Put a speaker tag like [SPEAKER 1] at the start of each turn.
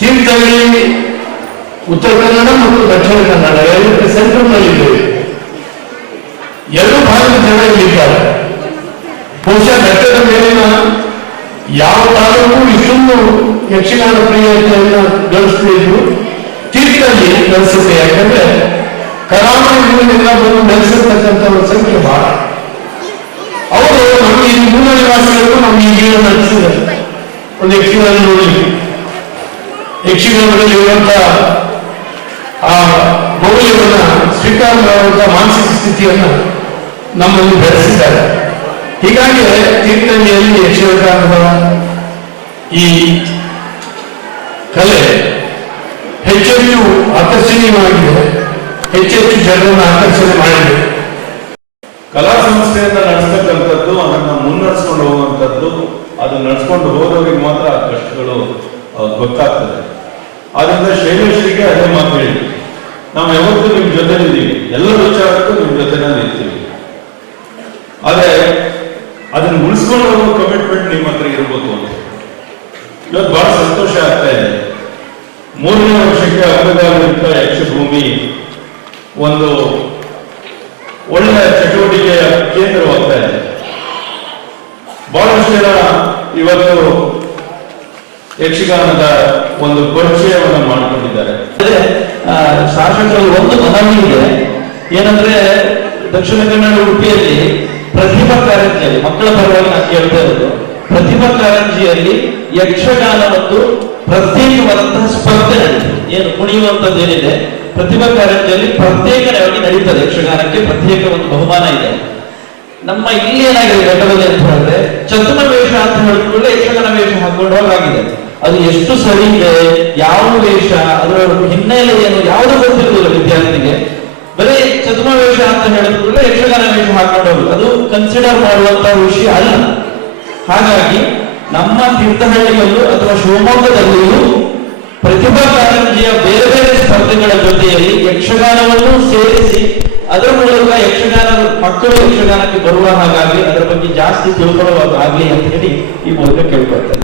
[SPEAKER 1] ತೀರ್ಥಹಳ್ಳಿ ಉತ್ತರ ಕನ್ನಡ ಮತ್ತು ದಕ್ಷಿಣ ಕನ್ನಡ, ಎರಡು ಸೆಂಟ್ರಲ್ನಲ್ಲಿದ್ದೇವೆ ಎರಡು ಭಾಗದ ಜನ ಇಲ್ಲಿದ್ದಾರೆ ಬಹುಶಃ ಬೆಟ್ಟದ ಮೇಲಿನ ಯಾವ ತಾಲೂಕು ಇಷ್ಟೊಂದು ಯಕ್ಷಗಾನ ಪ್ರಿಯತೆಯನ್ನು ಗಳಿಸ್ತಿದ್ರು. ತೀರ್ಥಹಳ್ಳಿ ಗಳಿಸುತ್ತೆ ಯಾಕಂದ್ರೆ ಕರಾವಳಿಗಳಿಂದ ಬಂದು ನೆಲೆಸಿರ್ತಕ್ಕಂಥವ್ರ ಸಂಖ್ಯೆ ಬಹಳ. ಈ ಮೂಲ ನಿವಾಸಿಗಳು ನಮಗೆ ಈ ಜೀವನ ನಡೆಸಿದ್ದಾರೆ ಒಂದು ಯಕ್ಷಗಾನ ನೋಡಿ. ಯಕ್ಷಗಾನದಲ್ಲಿ ಇರುವಂತಹ ಆ ಮೌಲ್ಯವನ್ನ ಸ್ವೀಕಾರ ಮಾಡುವಂತಹ ಮಾನಸಿಕ ಸ್ಥಿತಿಯನ್ನ ನಮ್ಮಲ್ಲಿ ಬೆಳೆಸಿದ್ದಾರೆ. ಹೀಗಾಗಿ ತೀರ್ಥಹಳ್ಳಿಯಲ್ಲಿ ಯಕ್ಷಗಾನದ ಈ ಕಲೆ ಹೆಚ್ಚೆಚ್ಚು ಆಕರ್ಷಣೀಯವಾಗಿದೆ. ಹೆಚ್ಚೆಚ್ಚು ಜನರನ್ನು ಆಕರ್ಷಣೆ ಮಾಡಿದೆ.
[SPEAKER 2] ಕಲಾ ಸಂಸ್ಥೆಯನ್ನ ನಡೆಸ್ತಕ್ಕಂಥದ್ದು ಅದನ್ನ ಮುನ್ನಡೆಸ್ಕೊಂಡು ಹೋಗುವಂಥದ್ದು, ಅದು ನಡ್ಸ್ಕೊಂಡು ಹೋದವರಿಗೆ ಮಾತ್ರ ಆ ಕಷ್ಟಗಳು ಗೊತ್ತಾಗ್ತದೆ. ಆದ್ರಿಂದ ಶೈಲೇಶ್ವರಿಗೆ ಅದೇ ಮಾತು ಹೇಳಿ ನಾವು ಯಾವತ್ತೂ ನಿಮ್ ಜೊತೆಲಿದ್ದೀವಿ ಎಲ್ಲ ವಿಚಾರಕ್ಕೂ ನಿಮ್ ಜೊತೆನಲ್ಲಿ ಇರ್ತೀವಿ. ಆದ್ರೆ ಅದನ್ನ ಉಳಿಸ್ಕೊಂಡು ಹೋಗೋ ಕಮಿಟ್ಮೆಂಟ್ ನಿಮ್ಮ ಹತ್ರ ಇರ್ಬೋದು ಅಂತ. ಇವತ್ತು ಬಹಳ ಸಂತೋಷ ಆಗ್ತಾ ಇದೆ. ಮೂರನೇ ವರ್ಷಕ್ಕೆ ಅಂಗಗಾಲಿಕ ಯಕ್ಷಭೂಮಿ ಒಂದು ಒಳ್ಳೆಯ ಚಟುವಟಿಕೆಯ ಕೇಂದ್ರವಾಗ್ತಾ ಇದೆ. ಬಹಳಷ್ಟು ಜನ ಇವತ್ತು ಯಕ್ಷಗಾನದ ಒಂದು ಪರಿಚಯವನ್ನು ಮಾಡಿಕೊಂಡಿದ್ದಾರೆ.
[SPEAKER 3] ಶಾಸಕರು ಒಂದು ಮನವಿ ಏನಂದ್ರೆ ದಕ್ಷಿಣ ಕನ್ನಡ ಉಡುಪಿಯಲ್ಲಿ ಪ್ರತಿಭಾ ಕಾರಂಜಿಯಲ್ಲಿ, ಮಕ್ಕಳ ಪರವಾಗಿ ನಾನು ಕೇಳ್ತಾ ಇರೋದು, ಪ್ರತಿಭಾ ಕಾರಂಜಿಯಲ್ಲಿ ಯಕ್ಷಗಾನ ಮತ್ತು ಪ್ರತ್ಯೇಕವಾದಂತಹ ಸ್ಪರ್ಧೆ ನಡೀತದೆ ಏನು ಕುಣಿಯುವಂತದ್ದು ಏನಿದೆ? ಪ್ರತಿಭಾ ಕಾರಂಜಿಯಲ್ಲಿ ಪ್ರತ್ಯೇಕವಾಗಿ ನಡೀತದೆ ಯಕ್ಷಗಾನಕ್ಕೆ ಪ್ರತ್ಯೇಕ ಒಂದು ಬಹುಮಾನ ಇದೆ. ನಮ್ಮ ಇಲ್ಲಿ ಏನಾಗಿದೆ ಘಟ್ಟದಲ್ಲಿ ಅಂತ ಹೇಳಿದ್ರೆ ಚತುರ ವೇಷ ಅಂತ ಹೇಳಿದ್ಮೇಲೆ ಯಕ್ಷಗಾನ ವೇಷ ಹಾಕೊಂಡು ಅದು ಎಷ್ಟು ಸರಿ ಇದೆ, ಯಾವ ವೇಷ ಅದರ ಹಿನ್ನೆಲೆ ಏನು, ಯಾವುದು ಗೊತ್ತಿರುವುದಿಲ್ಲ ವಿದ್ಯಾರ್ಥಿಗೆ. ಬರೀ ಚತುರ ವೇಷ ಅಂತ ಹೇಳಿದ್ಮೇಲೆ ಯಕ್ಷಗಾನ ವೇಷ ಹಾಕೊಂಡು ಅದು ಕನ್ಸಿಡರ್ ಮಾಡುವಂತ ವಿಷಯ ಅಲ್ಲ. ಹಾಗಾಗಿ ನಮ್ಮ ತೀರ್ಥಹಳ್ಳಿಯಲ್ಲೂ ಅಥವಾ ಶಿವಮೊಗ್ಗದಲ್ಲಿಯೂ ಪ್ರತಿಭಾ ಕಾರಂಜಿಯ ಬೇರೆ ಬೇರೆ ಸ್ಪರ್ಧೆಗಳ ಜೊತೆಯಲ್ಲಿ ಯಕ್ಷಗಾನವನ್ನು ಸೇರಿಸಿ, ಅದರ ಮೂಲಕ ಯಕ್ಷಗಾನ ಮಕ್ಕಳು ಯಕ್ಷಗಾನಕ್ಕೆ ಬರುವ ಹಾಗಾಗಿ ಅದರ ಬಗ್ಗೆ ಜಾಸ್ತಿ ತಿಳ್ಕೊಳ್ಳುವಾಗ ಆಗಲಿ ಅಂತ ಹೇಳಿ ಈ ಮೂಲಕ ಕೇಳ್ತಾರೆ